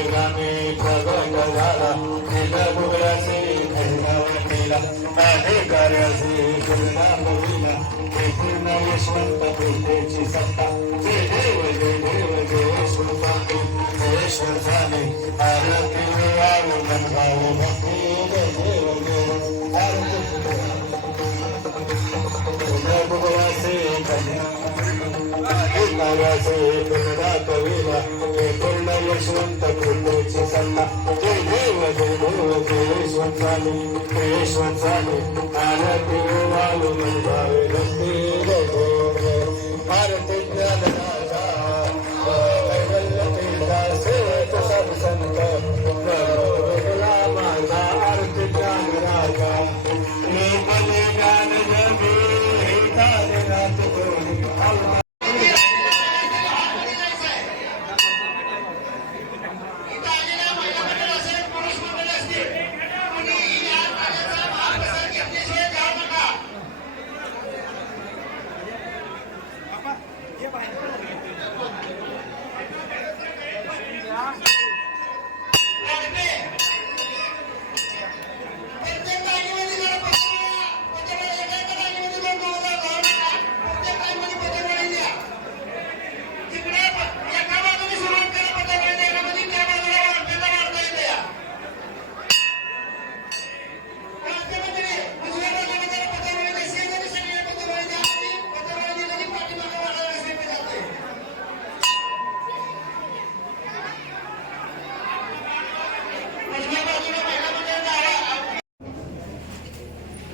सता निर्गामी प्रगट झाला. तिला बुगराचे केला माझे कार्याचे गुणा बघिला ते यशवंत कृपेची सत्ता. जय देव जय देव जयेश्वर स्वामी जयेश्वर स्वामी भारती वाळू मंदारू भक्ती देव देव. आरती बुगराचे कार्याचे पुनरा कविला हे पूर्ण यशवंत कृपेची सत्ता जय देव जय देव जयेश्वर स्वामी जयेश्वर स्वामी आरती वाळू मंदावे भक्ती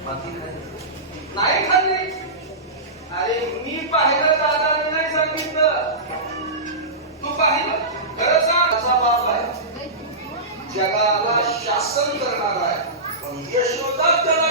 नाही खाल्ली. अरे मी पाहिलं दादाने नाही सांगितलं. तू पाहिलं? खरं सांग असा बाप आहे. जगाला शासन करणार आहे. पण यशोदा त्याला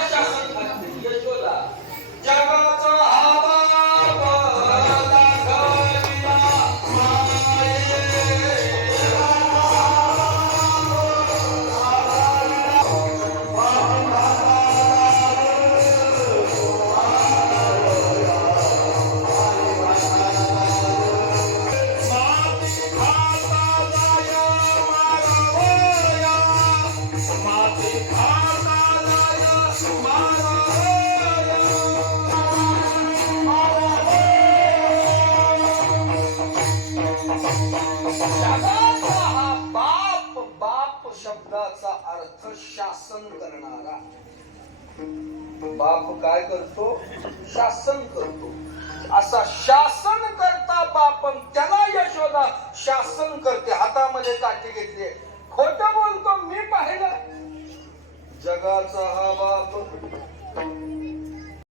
बाप बाप शब्दाचा अर्थ शासन करणारा बाप काय करतो शासन करतो. असा शासन करता बाप त्याला यशोदा शासन करते हातामध्ये काठी घेतली. प्रकारचा